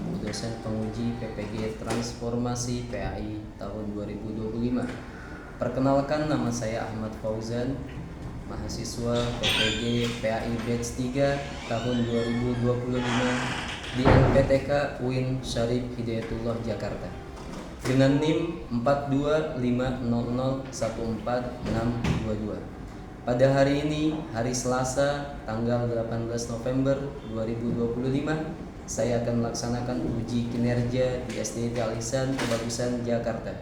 selaku dosen penguji PPG Transformasi PAI tahun 2025. Perkenalkan, nama saya Ahmad Fauzan, mahasiswa PPG PAI Batch 3 tahun 2025 di NPTK UIN Syarif Hidayatullah Jakarta dengan NIM 42500146622. Pada hari ini, hari Selasa, tanggal 18 November 2025, saya akan melaksanakan uji kinerja di SDIT Al-Ihsan Kebagusan Jakarta,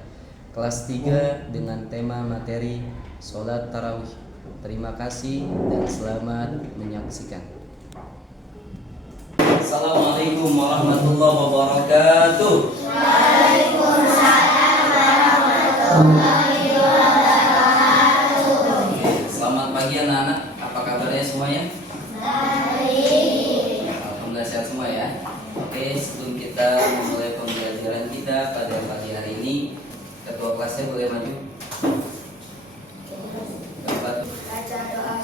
kelas 3 dengan tema materi Sholat Tarawih. Terima kasih dan selamat menyaksikan. Assalamualaikum warahmatullahi wabarakatuh. Waalaikumsalam warahmatullahi anak-anak, apa kabarnya semuanya? Baik. Alhamdulillah sehat semua ya. Oke, sebelum kita memulai pembelajaran kita pada pagi hari ini, ketua kelasnya boleh maju. Dapat. Baca doa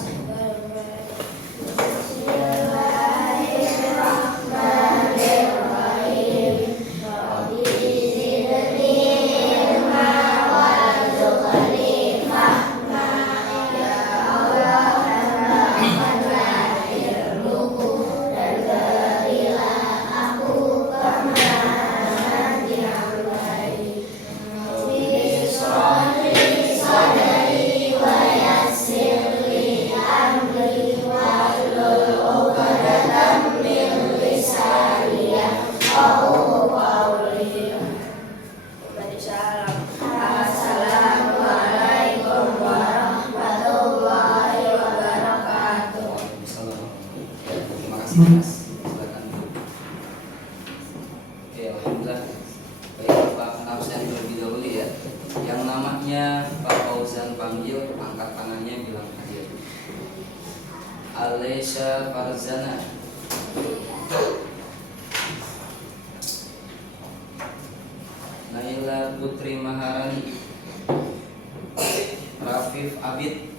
Mas, silakan. Oke, alhamdulillah. Baik, Pak absen terlebih dahulu ya. Yang namanya Pak Fauzan panggil, angkat tangannya, bilang hadir. Alesha Farzana. Naila Putri Maharani. Rafif Abid.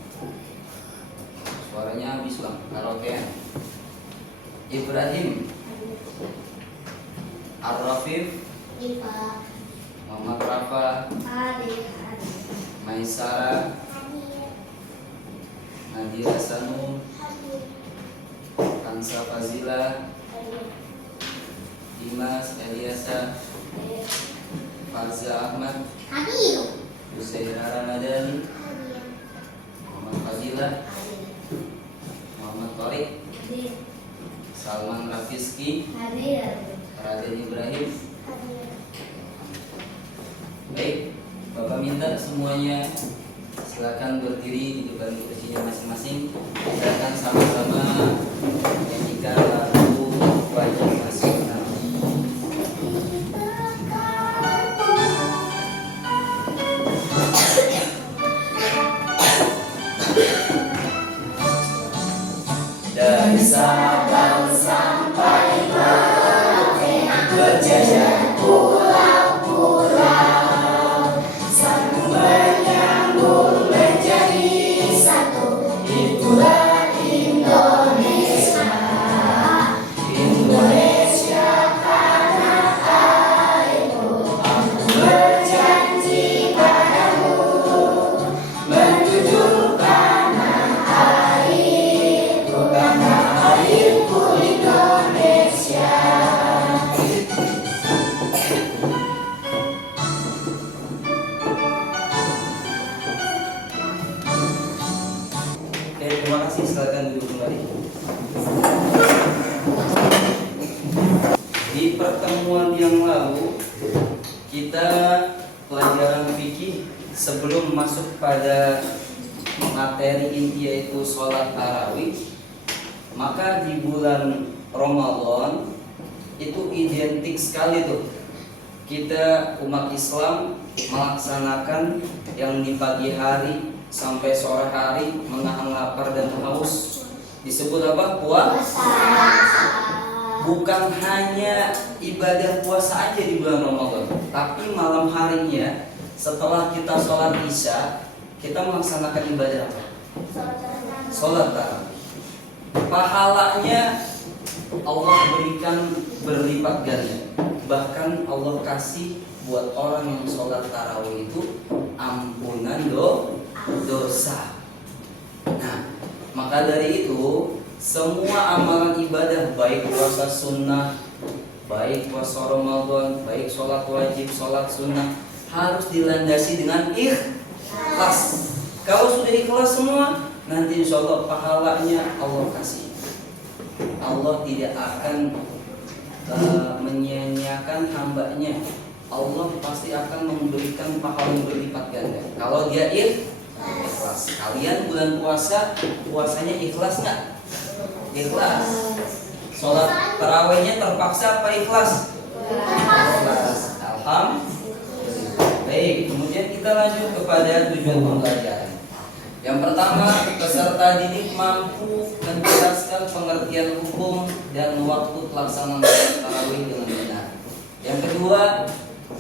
Suaranya habis bang, karaokean. Ibrahim Ar-Rafif Muhammad Rafa Maisara Nadira Sanu Kansa Fazila Dimas Eliasa Farza Ahmad Husaira Ramadan Muhammad Fazila Muhammad Torik Salman Rafiski, Raden Ibrahim. Baik, Bapak minta semuanya silakan berdiri di depan kursinya masing-masing. Silakan sama-sama menyanyikan lagu wajib nasional. Dari Sabang sampai Merauke, berjajar pulau-pulau, saling menyambung menjadi satu. Itulah Indonesia, Indonesia tanah airku. Aku berjanji padamu menjunjung tanah airku, tanah airku Indonesia. Oke, terima kasih. Silakan duduk kembali. Di pertemuan yang lalu kita pelajaran fikih sebelum masuk pada materi inti yaitu sholat tarawih, maka di bulan Ramadan itu identik sekali tuh kita umat Islam melaksanakan yang di pagi hari sampai sore hari menahan lapar dan haus disebut apa? Puasa. Bukan hanya ibadah puasa aja di bulan Ramadan, tapi malam harinya setelah kita sholat isya kita melaksanakan ibadah apa? Sholat tarawih. Pahalanya Allah berikan berlipat ganda. bahkan Allah kasih buat orang yang sholat tarawih itu ampunan dosa. Nah, maka dari itu semua amalan ibadah, baik puasa sunnah, baik puasa Ramadan, baik sholat wajib, sholat sunnah, harus dilandasi dengan ikhlas. Kalau sudah ikhlas semua, nanti insya Allah pahalanya Allah kasih. Allah tidak akan menyia-nyiakan hambanya. Allah pasti akan memberikan pahala yang berlipat ganda kalau dia ikhlas. Kalian bulan puasa, puasanya ikhlas nggak? Ikhlas. Sholat tarawihnya terpaksa apa ikhlas? Ikhlas. Alhamdulillah. Baik, kemudian kita lanjut kepada tujuan pembelajaran. Yang pertama, peserta didik mampu menjelaskan pengertian hukum dan waktu pelaksanaan sholat tarawih dengan benar. Yang kedua,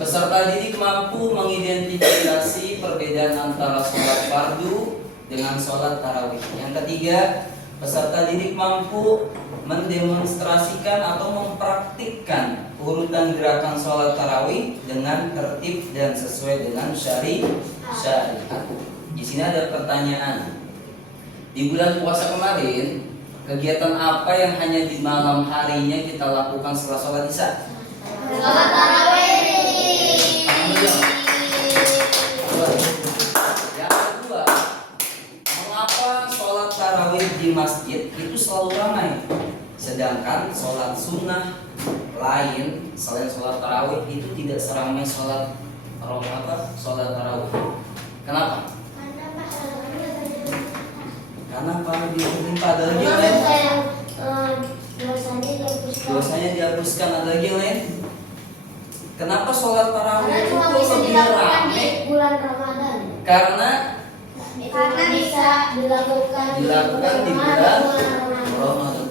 peserta didik mampu mengidentifikasi perbedaan antara sholat fardu dengan sholat tarawih. Yang ketiga, peserta didik mampu mendemonstrasikan atau mempraktikkan urutan gerakan sholat tarawih dengan tertib dan sesuai dengan syariat. Di sini ada pertanyaan. Di bulan puasa kemarin, kegiatan apa yang hanya di malam harinya kita lakukan setelah sholat isya? Sholat tarawih. Yang kedua, mengapa sholat tarawih di masjid itu selalu ramai, sedangkan sholat sunnah lain selain sholat tarawih itu tidak seramai sholat tarawih? Kenapa? Karena para diberlimpah, ada lagi yang lain. Dosanya dihapuskan, ada lagi yang lain. Kenapa sholat tarawih itu lebih ramai? Bulan Ramadan. Karena bisa dilakukan di bulan Ramadan.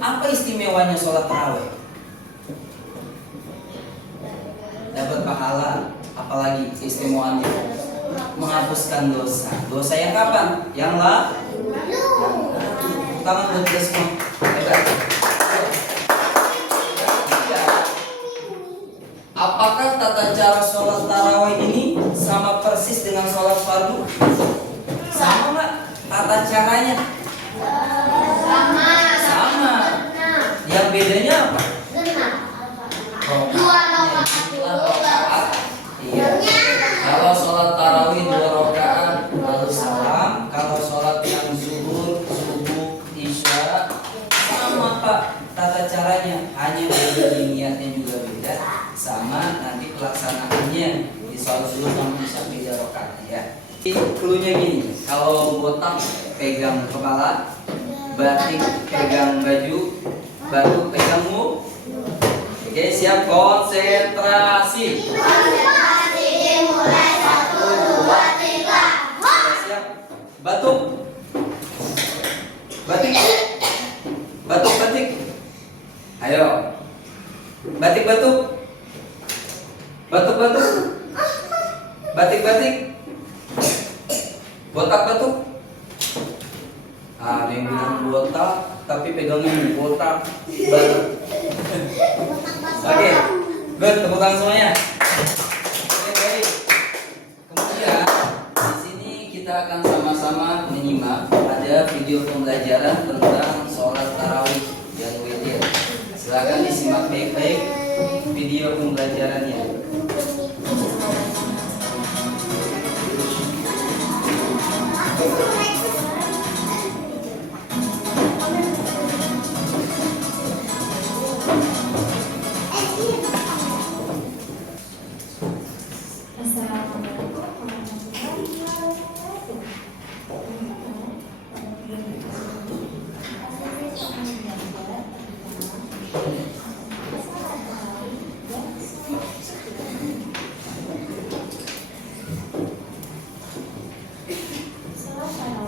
Apa istimewanya sholat tarawih? Dapat pahala. Apalagi istimewaannya? Menghapuskan dosa. Dosa yang kapan? Yang tangan buat kita semua. Apakah tata cara sholat tarawih ini sama persis dengan sholat fardu? Sama nggak tata caranya? Sama. Yang bedanya apa? Rakaat. Iya. Kalau sholat tarawih 2 rakaat lalu salam. Kalau sholat yang zuhur, subuh, isya sama Pak tata caranya, hanya beda niatnya juga beda, sama nanti pelaksanaannya di sholat zuhur sama isya beda rakaat ya. Cluenya gini, kalau botak pegang kepala, batik pegang baju, baru pegangmu. Oke, siap, konsentrasi. Mulai 1, 2, 3. Siap. Batuk. Batik. Batuk, batik. Ayo. Batik, batuk. Batuk, batuk. Batik, batik. Botak, batuk. Ada yang bilang botak, tapi pegangnya botak, batuk. Oke, good, tepuk tangan semuanya. Oke, baik. Kemudian di sini kita akan sama-sama menyimak ada video pembelajaran tentang sholat tarawih dan witir. Silakan disimak baik-baik video pembelajarannya. Sholat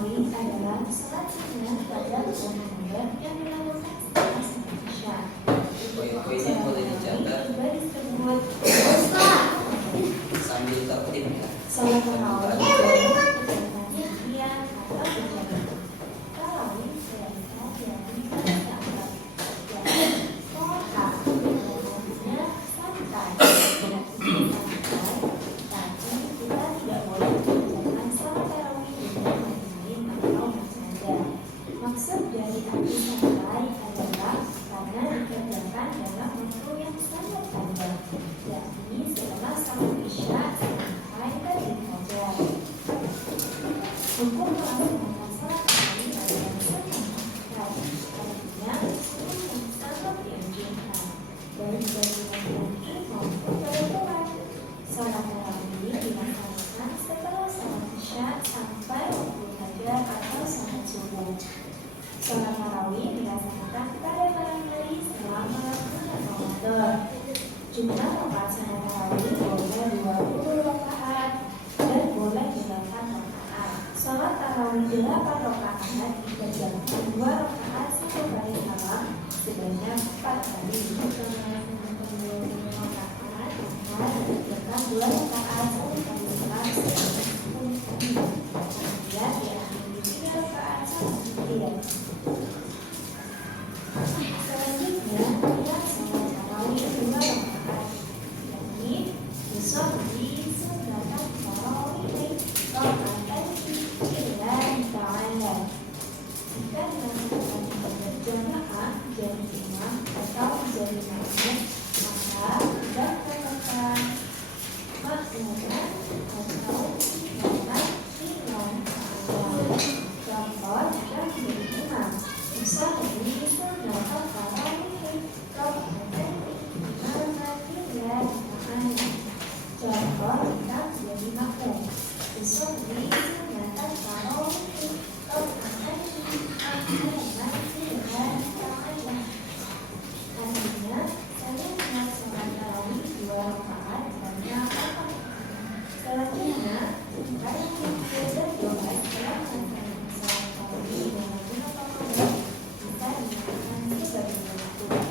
Hukum melaksanakan sholat tarawih adalah sunnah artinya hukum yang sangat dianjurkan baik bagi laki-laki maupun perempuan. Sholat tarawih dilaksanakan setelah sholat isya sampai waktu fajar atau sholat subuh. Sholat tarawih dilaksanakan pada malam hari selama bulan Ramadan. Jumlah rakaat sholat tarawih boleh 20 rakaat dan boleh 8 rakaat. Sholat tarawih 8 rakaat dikerjakan 2 rakaat 1 kali salam sebanyak 4 kali. Rakaat dikerjakan 2 rakaat 1 kali salam sebanyak 10 kali. Kemudian diakhiri 3 rakaat salat witir. Selanjutnya adalah sholat tarawih 2 rakaat, yakni yusolli sunatan tarawih rakaatain lillahi ta'ala. Jika dilakukan berjamaah jadi imam atau jadi makmum, maka tidak melakukan makmuman atau imaman lillahi ta'ala. Contoh jika menjadi imam, yusolli sunatan tarawih rakaatain imaman lillahi ta'ala. Contoh jika menjadi makmum, yusolli sunatan tarawih rakaatain imaman lillahi ta'ala. Artinya, saya ingat sholat tarawih 2 rakaat hanya 4. Selanjutnya, jika yang berbeda doa setelah melaksanakan sholat tarawih dengan bulan Ramadan bisa dilakukan sebagai berikut.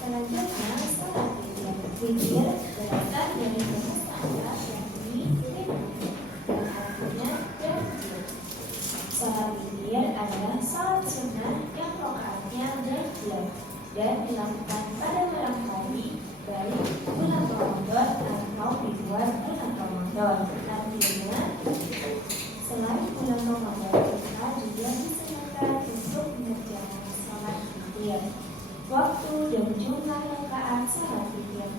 Selanjutnya, sholat witir. Witir berasal dari bahasa Arab yakni witir, yang artinya ganjil. Sholat witir adalah sholat sunnah yang rakaatnya ganjil dan dilakukan pada malam hari, baik bulan Ramadan atau di luar bulan Ramadan. Artinya, selain bulan Ramadan kita juga disunahkan untuk mengerjakan sholat witir. Waktu dan jumlah rakaat sholat witir.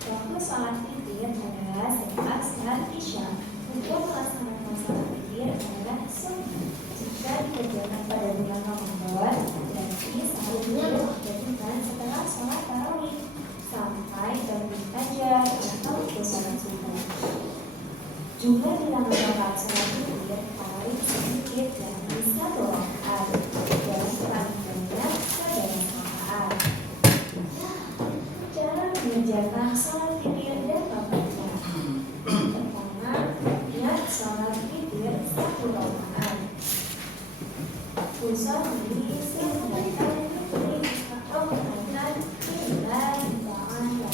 Waktu sholat witir adalah setelah sholat isya. Hukum melaksanakan sholat witir adalah sunnah. Jika dikerjakan pada bulan Ramadan, berarti sholat witir dilakukan setelah sholat tarawih sampai terbit fajar atau waktu sholat subuh. Jumlah bilangan rakaat sholat witir paling sedikit dan bisa 2 rakaat dan paling banyak 11 rakaat. Cara mengerjakan sholat witir dan rakaatnya. Pertama, niat sholat witir 1 rakaat. Usolli sunatan rakaatain lillahi ta'ala.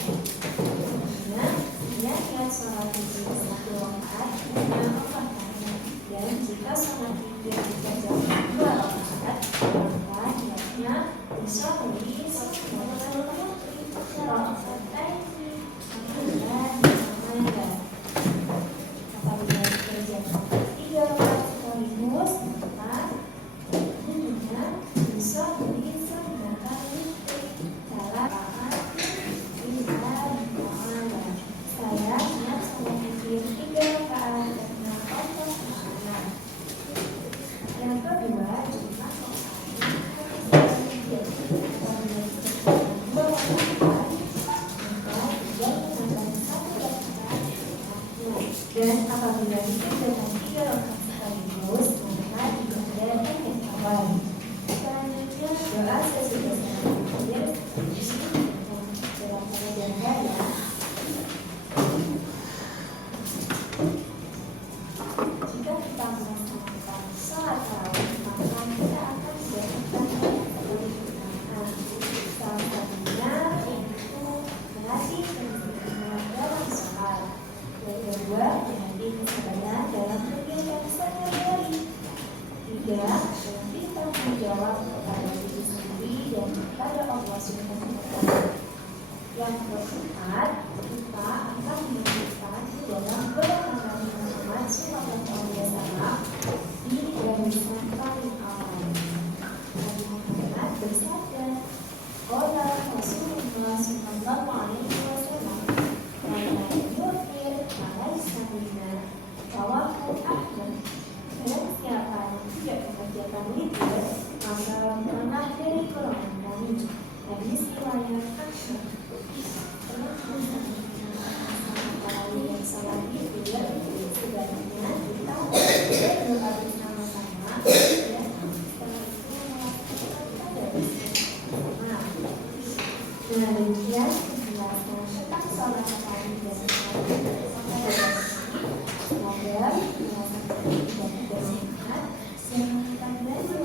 Kemudian, niat sholat witir 1 rakaat hanya 4 rakaat. Dan jika sholat witir dikerjakan 2 rakaat, maka niatnya usolli sunatan rakaatain lillahi ta'ala. Apabila dikerjakan 3 rakaat sekaligus, maka bunyinya usolli sunatan salat rakaat lillahi ta'ala. Saya niat sholat witir 3 rakaat karena Allah Ta'ala. Yang kedua, jumlah rakaatnya harus sedikit. Apabila dikerjakan 2 rakaat, maka tidak menambah 1 rakaat dan apabila dikerjakan 3 rakaat sekaligus, maka tidak ada yang awal. Selanjutnya, doa sesudah sholat witir dalam keadaan gaya. Jika kita melaksanakan sholat tarawih, maka kita akan mendapatkan keutamaan. Salah satunya yaitu melatih kedisiplinan dalam sholat. Yang kedua, melatih kesabaran dalam kegiatan sehari-hari. 3. Melatih tanggung jawab kepada diri sendiri dan kepada Allah Subhanahu wa Ta'ala. Yang keempat, kita akan melanjutkan di dalam beberapa Nabi Muhammad SAW di barisan paling awal. Nabi Muhammad bersabda, "Qala Rasul kegiatan witir, maka langkah dari golongan kami. Hadis riwayat Ahmad. Telah melaksanakan tarawih dan salat witir, sebaiknya kita berdoa bersama-sama dan setelah itu melakukan tadarus bersama. Dengan demikian, penjelasan tentang sholat tarawih dan salat sampai di sini. Semoga penjelasan ini tidak bermanfaat dan kita belajar.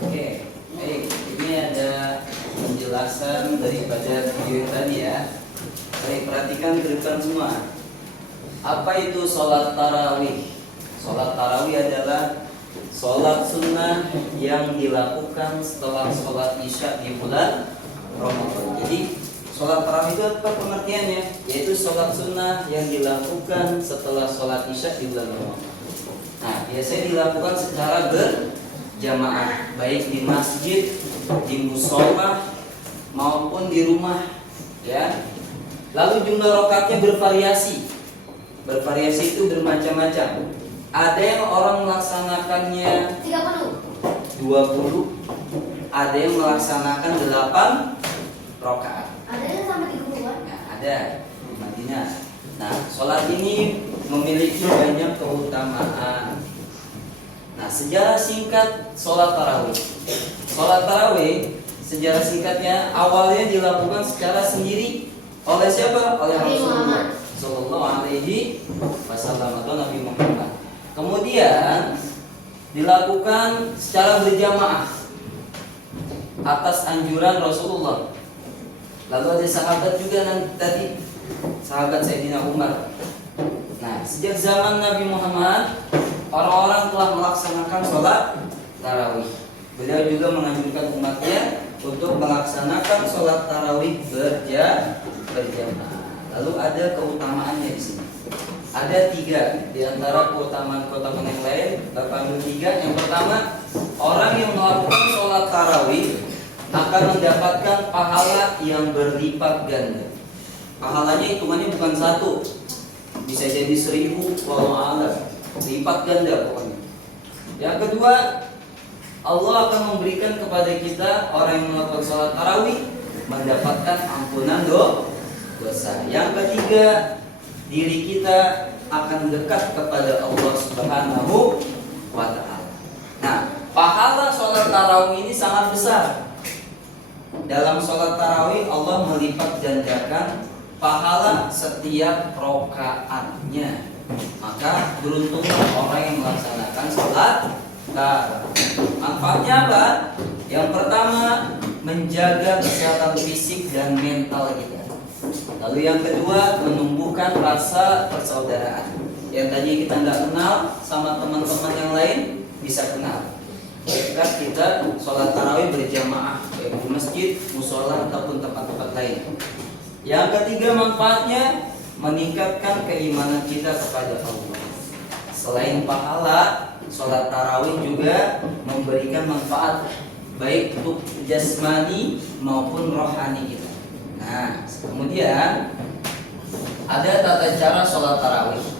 Oke, baik. Ini ada penjelasan daripada video tadi ya. Baik, perhatikan ke depan semua. Apa itu sholat tarawih? Sholat tarawih adalah sholat sunnah yang dilakukan setelah sholat isya di bulan Ramadan. Jadi sholat tarawih itu apa pengertiannya? Yaitu sholat sunnah yang dilakukan setelah sholat isya di bulan Ramadan. Nah, biasanya dilakukan secara berjamaah, baik di masjid, di musola maupun di rumah, ya. Lalu jumlah rakaatnya bervariasi. Bervariasi itu bermacam-macam. Ada yang orang melaksanakannya 20, ada yang melaksanakan 8 rakaat. Ada yang sama 30-an? Nah, ada di Madinah. Nah, sholat ini memiliki banyak keutamaan. Nah, sejarah singkat sholat tarawih. Sholat tarawih, sejarah singkatnya awalnya dilakukan secara sendiri oleh siapa? Oleh Nabi Rasulullah Muhammad Sallallahu Alaihi Wasallam atau Nabi Muhammad. Kemudian dilakukan secara berjamaah atas anjuran Rasulullah. Lalu ada sahabat juga tadi, sahabat Sayyidina Umar. Nah, sejak zaman Nabi Muhammad, orang-orang telah melaksanakan sholat tarawih. Beliau juga menganjurkan umatnya untuk melaksanakan sholat tarawih berjamaah. Lalu ada keutamaannya di sini. Ada 3 di antara keutamaan-keutamaan yang lain. Bapak ambil 3. Yang pertama, orang yang melakukan sholat tarawih akan mendapatkan pahala yang berlipat ganda. Pahalanya hitungannya bukan 1, bisa jadi 1000, walau alam, lipat ganda pokoknya. Yang kedua, Allah akan memberikan kepada kita orang yang melakukan sholat tarawih mendapatkan ampunan dosa. Yang ketiga, diri kita akan dekat kepada Allah Subhanahu wa Ta'ala. Nah, pahala sholat tarawih ini sangat besar. Dalam sholat tarawih Allah melipat gandakan pahala setiap rokaatnya. Maka beruntunglah orang yang melaksanakan sholat tarawih. Manfaatnya apa? Yang pertama, menjaga kesehatan fisik dan mental kita. Lalu yang kedua, menumbuhkan rasa persaudaraan. Yang tadi kita nggak kenal sama teman-teman yang lain bisa kenal. Ketika kita sholat tarawih berjamaah, baik di masjid, musola ataupun tempat-tempat lain. Yang ketiga manfaatnya meningkatkan keimanan kita kepada Allah. Selain pahala, sholat tarawih juga memberikan manfaat baik untuk jasmani maupun rohani kita. Nah, kemudian ada tata cara sholat tarawih.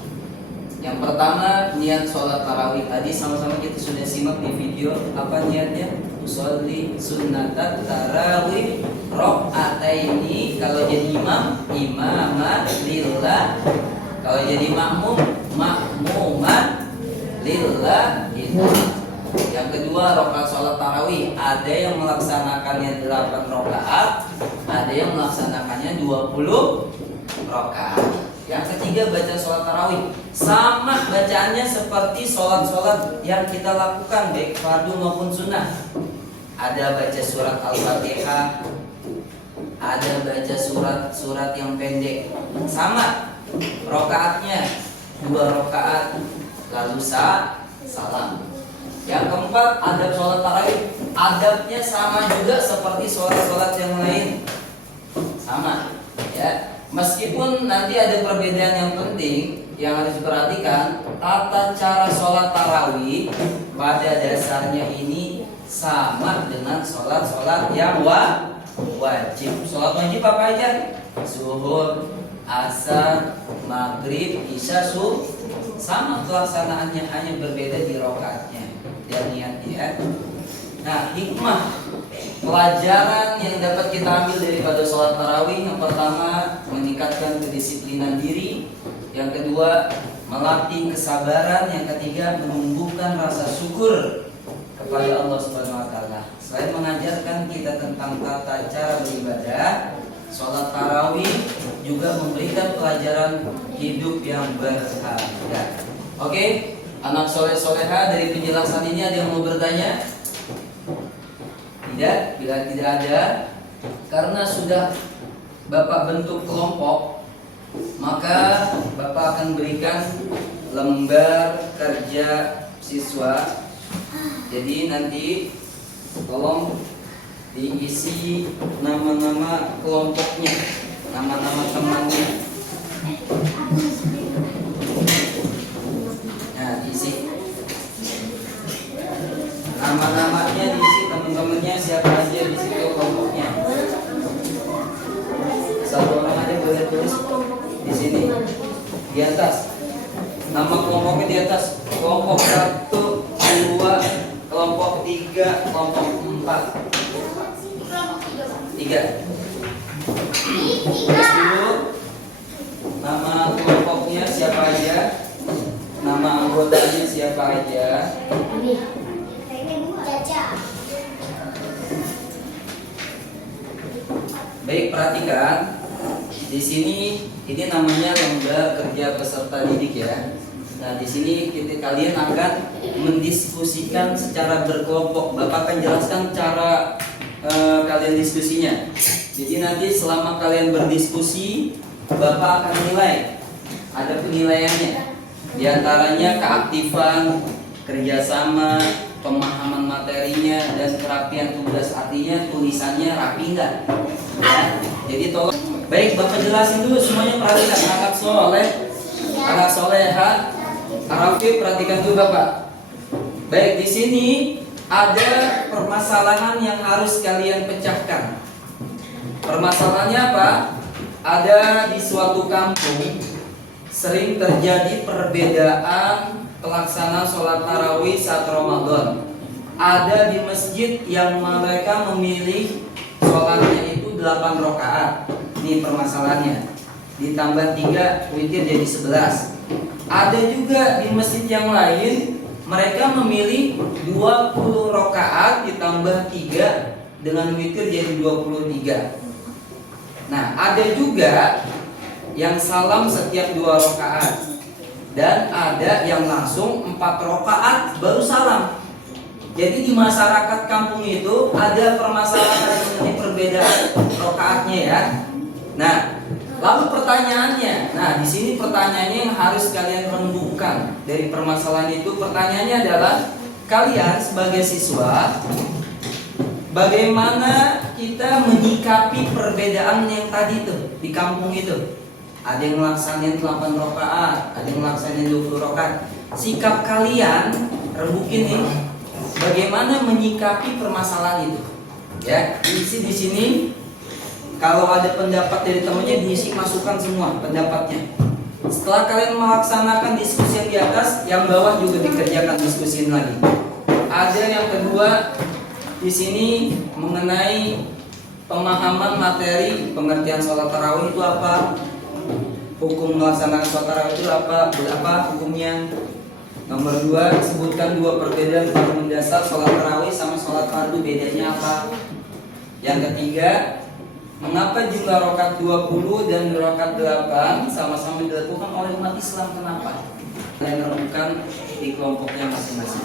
Yang pertama, niat sholat tarawih tadi sama-sama kita sudah simak di video. Apa niatnya? Usolli sunnatat tarawih rok'ataini. Kalau jadi imam, imaman lillah. Kalau jadi makmum, makmuman lillah. Gitu. Yang kedua, rakaat sholat tarawih. Ada yang melaksanakannya 8 rakaat, ada yang melaksanakannya 20 rakaat. Yang ketiga, baca sholat tarawih. Sama bacaannya seperti sholat-sholat yang kita lakukan, baik fardu maupun sunnah. Ada baca surat Al-Fatihah, ada baca surat-surat yang pendek. Sama rakaatnya 2 rakaat, lalu salam. Yang keempat, adab sholat tarawih. Adabnya sama juga seperti sholat-sholat yang lain. Sama, ya. Meskipun nanti ada perbedaan yang penting yang harus diperhatikan, tata cara sholat tarawih pada dasarnya ini sama dengan sholat-sholat yang wajib. Sholat wajib apa aja? Zuhur, asar, maghrib, isya, sama pelaksanaannya, hanya berbeda di rakaatnya dan niatnya. Nah, hikmah pelajaran yang dapat kita ambil daripada sholat tarawih, yang pertama meningkatkan kedisiplinan diri, yang kedua melatih kesabaran, yang ketiga menumbuhkan rasa syukur kepada Allah Subhanahu wa taala. Selain mengajarkan kita tentang tata cara beribadah, sholat tarawih juga memberikan pelajaran hidup yang berharga. Oke, anak soleh-soleha, dari penjelasan ini ada yang mau bertanya? Tidak? Bila tidak ada, karena sudah Bapak bentuk kelompok, maka Bapak akan berikan lembar kerja siswa. Jadi nanti tolong diisi nama-nama kelompoknya, nama-nama temannya. Nah, diisi nama-namanya, diisi teman-temannya siapa aja di situ kelompoknya. Satu orang aja boleh tulis di sini di atas. Nama kelompoknya di atas. Kelompok 1, 2, kelompok 3, kelompok 4. 3. Tulis dulu nama kelompoknya siapa aja, nama anggotanya siapa aja. Baik, perhatikan. Di sini ini namanya lembar kerja peserta didik ya. Nah, di sini kalian akan mendiskusikan secara berkelompok. Bapak akan jelaskan cara kalian diskusinya. Jadi nanti selama kalian berdiskusi, Bapak akan nilai. Ada penilaiannya. Di antaranya keaktifan, kerjasama, pemahaman materinya, dan kerapian tugas. Artinya tulisannya rapi enggak? Ya. Jadi tolong. Baik, Bapak jelasin dulu semuanya, perhatikan. Anak soleh, anak soleha, Arafi, perhatikan dulu Bapak. Baik, di sini ada permasalahan yang harus kalian pecahkan. Permasalahannya apa? Ada di suatu kampung sering terjadi perbedaan pelaksanaan sholat tarawih saat Ramadan. Ada di masjid yang mereka memilih sholatnya itu 8 rakaat. Ini permasalahannya. Ditambah 3 witir jadi 11. Ada juga di masjid yang lain mereka memilih 20 rakaat ditambah 3 dengan witir jadi 23. Nah, ada juga yang salam setiap 2 rakaat, dan ada yang langsung 4 rakaat baru salam. Jadi di masyarakat kampung itu ada permasalahan mengenai perbedaan rakaatnya ya. Nah, lalu pertanyaannya, di sini pertanyaannya yang harus kalian rembukan dari permasalahan itu. Pertanyaannya adalah, kalian sebagai siswa, bagaimana kita menyikapi perbedaan yang tadi tuh di kampung itu? Ada yang melaksanakan 8 rakaat, ada yang melaksanakan 20 rakaat. Sikap kalian, rembukin nih, bagaimana menyikapi permasalahan itu? Ya, diisi di sini. Kalau ada pendapat dari temannya, diisi, masukkan semua pendapatnya. Setelah kalian melaksanakan diskusi yang di atas, yang bawah juga dikerjakan diskusiin lagi. Ada yang kedua di sini mengenai pemahaman materi pengertian sholat tarawih itu apa, hukum melaksanakan sholat tarawih itu apa hukumnya. Nomor 2, sebutkan 2 perbedaan paling mendasar sholat tarawih sama sholat fardu, bedanya apa. Yang ketiga, mengapa jumlah rakaat 20 dan rakaat 8 sama-sama dilakukan oleh umat Islam, kenapa? Kalian rembukan di kelompoknya masing-masing.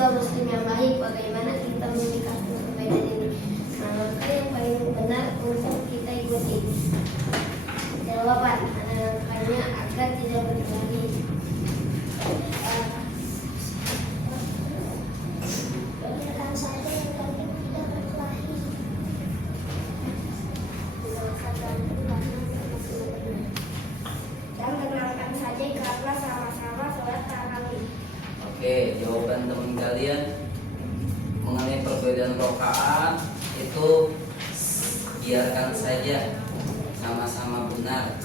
siswa muslim yang baik, bagaimana kita menyikapi perbedaan ini? Nah, maka yang paling benar untuk kita ikuti. Jawaban anak-anaknya agar tidak berkelahi. Biarkan saja yang kami tidak berkelahi. Dan tenangkan saja karena sama-sama sholat tarawih. Oke, jawaban teman kalian mengenai perbedaan rakaat itu biarkan saja, sama-sama benar.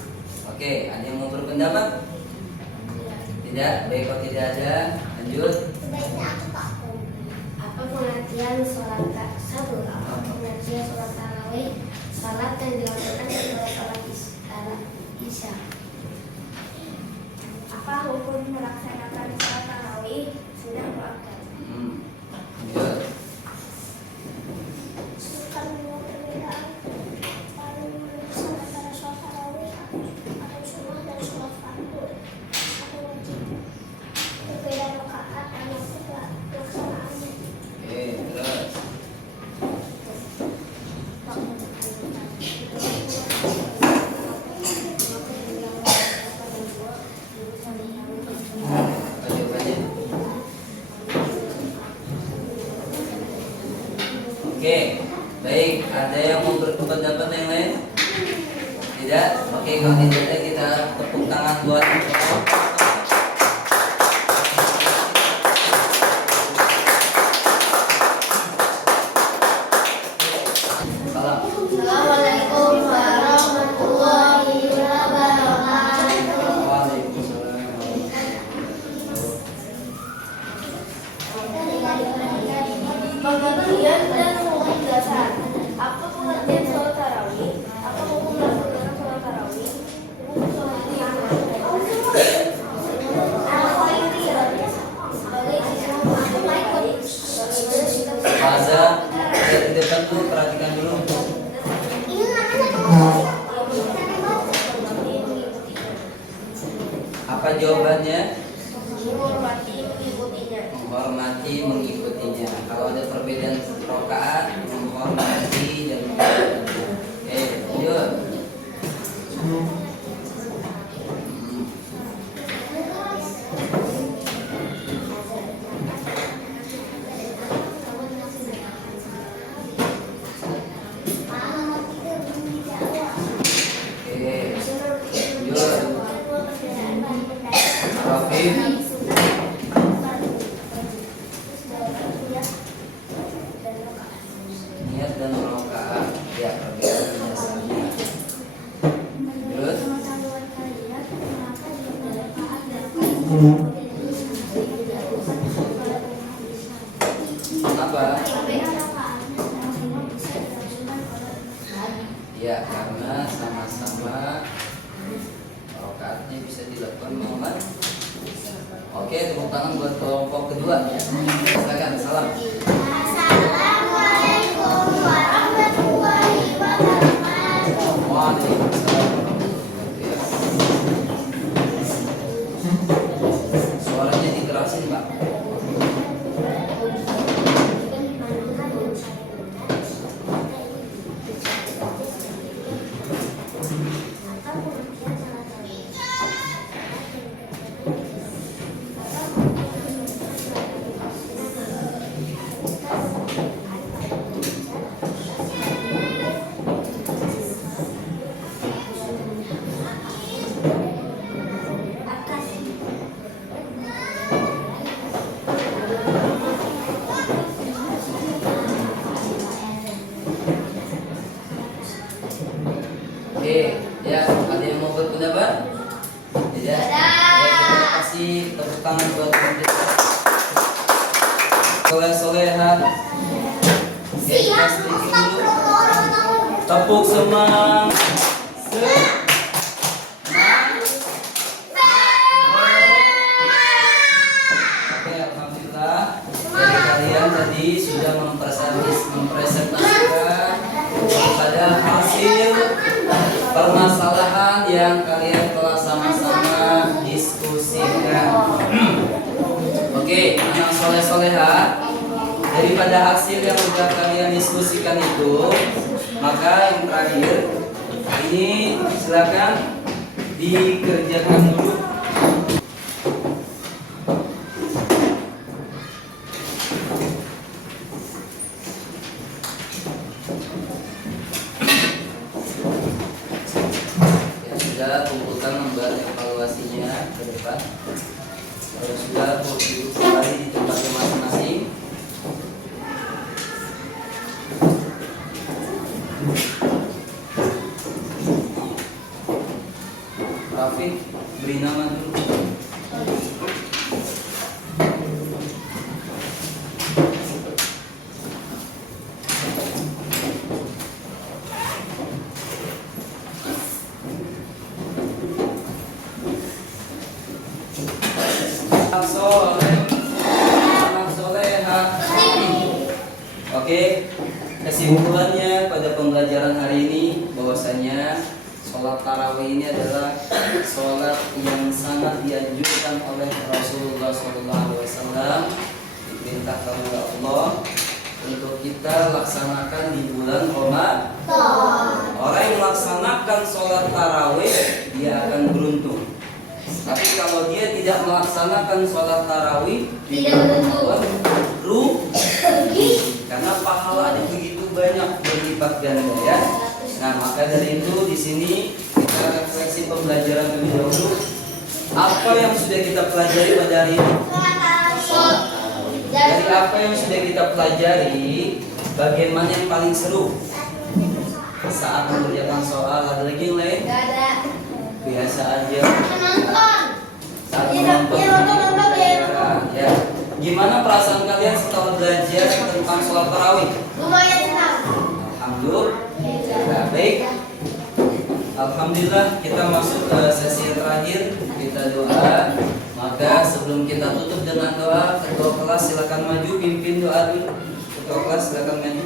Oke, ada yang mau berpendapat? Tidak, baik kalau tidak ada, lanjut. Sebaiknya aku takut. Apa pengertian sholat satu? Apa pengertian sholat tarawih? Sholat yang dilakukan setelah sholat isya. Apa hukum melaksanakan sholat tarawih? Sudah muakkad. Lanjut. Sebutkan dua perbedaan paling besar antara sholat tarawih atau sunnah dan sholat fardu atau wajib. Perbedaan rakaat dan waktu pelaksanaannya. Oke, terus. Apa jawabannya? Oke, baik. Ada yang mau berpendapat yang lain? Tidak? Oke, kalau tidak ada kita tepuk tangan buat salam. Assalamualaikum warahmatullahi wabarakatuh. Waalaikumsalam. Pengertian dan hukum dasar. Apa pengertian sholat tarawih? Apa hukum melaksanakan sholat tarawih? Faza, lihat di depan tuh, perhatikan dulu. Apa jawabannya? Menghormati mengikutinya. Menghormati mengikutinya. Kalau ada perbedaan rakaat, menghormati dan mengikutinya. Oke, lanjut. Oke, lanjut. Rafif. Niat dan rakaat, ya perbedaan dasarnya. Lanjut. Apa? Ya, karena sama-sama rakaatnya bisa dilakukan Muhammad. Oke, tepuk tangan buat kelompok kedua. Silakan, salam. Assalamualaikum warahmatullahi wabarakatuh. Waalaikumsalam. Suaranya dikerasin, Pak. Oke, ya, ada yang mau berpendapat? Tidak. Ya, kita kasih tepuk tangan buat pemerintah. Soleh-solehan. Oke, kita sedikit dulu. Tepuk semangat. Oke, alhamdulillah. Dari kalian tadi sudah mempresentasikan kepada hasil permasalahan yang kalian telah sama-sama diskusikan. Oke, anak soleh-soleha, daripada hasil yang sudah kalian diskusikan itu, maka yang terakhir ini silakan dikerjakan dulu. Ya sudah, kumpulkan lembar evaluasinya ke depan. Kalau sudah, duduk kembali di tempatnya masing-masing. Rafiq, beri nama dulu. Anak soleh, anak soleha. Oke, kesimpulannya pada pembelajaran hari ini bahwasanya sholat tarawih ini adalah sholat yang sangat dianjurkan oleh Rasulullah SAW, diperintahkan oleh Allah untuk kita laksanakan di bulan Ramadan. Orang yang melaksanakan sholat tarawih dia akan beruntung. Tapi kalau dia tidak melaksanakan sholat tarawih Tidak beruntung. rugi, karena pahalanya begitu banyak berlipat ganda ya. Nah, maka dari itu di sini kita refleksi pembelajaran lebih dahulu. Apa yang sudah kita pelajari pada hari ini? Dari apa yang sudah kita pelajari, bagaimana yang paling seru saat mengerjakan soal? Ada lagi yang lain? Gak ada. Biasa aja. Menonton. Saat Iya, menonton. iya, nonton, Ya. Gimana perasaan kalian setelah belajar tentang sholat tarawih? Lumayan senang. Alhamdulillah. Baik. Alhamdulillah, kita masuk ke sesi yang terakhir. Kita doa. Maka sebelum kita tutup dengan doa, ketua kelas silakan maju pimpin doa dulu. Ketua kelas silakan maju.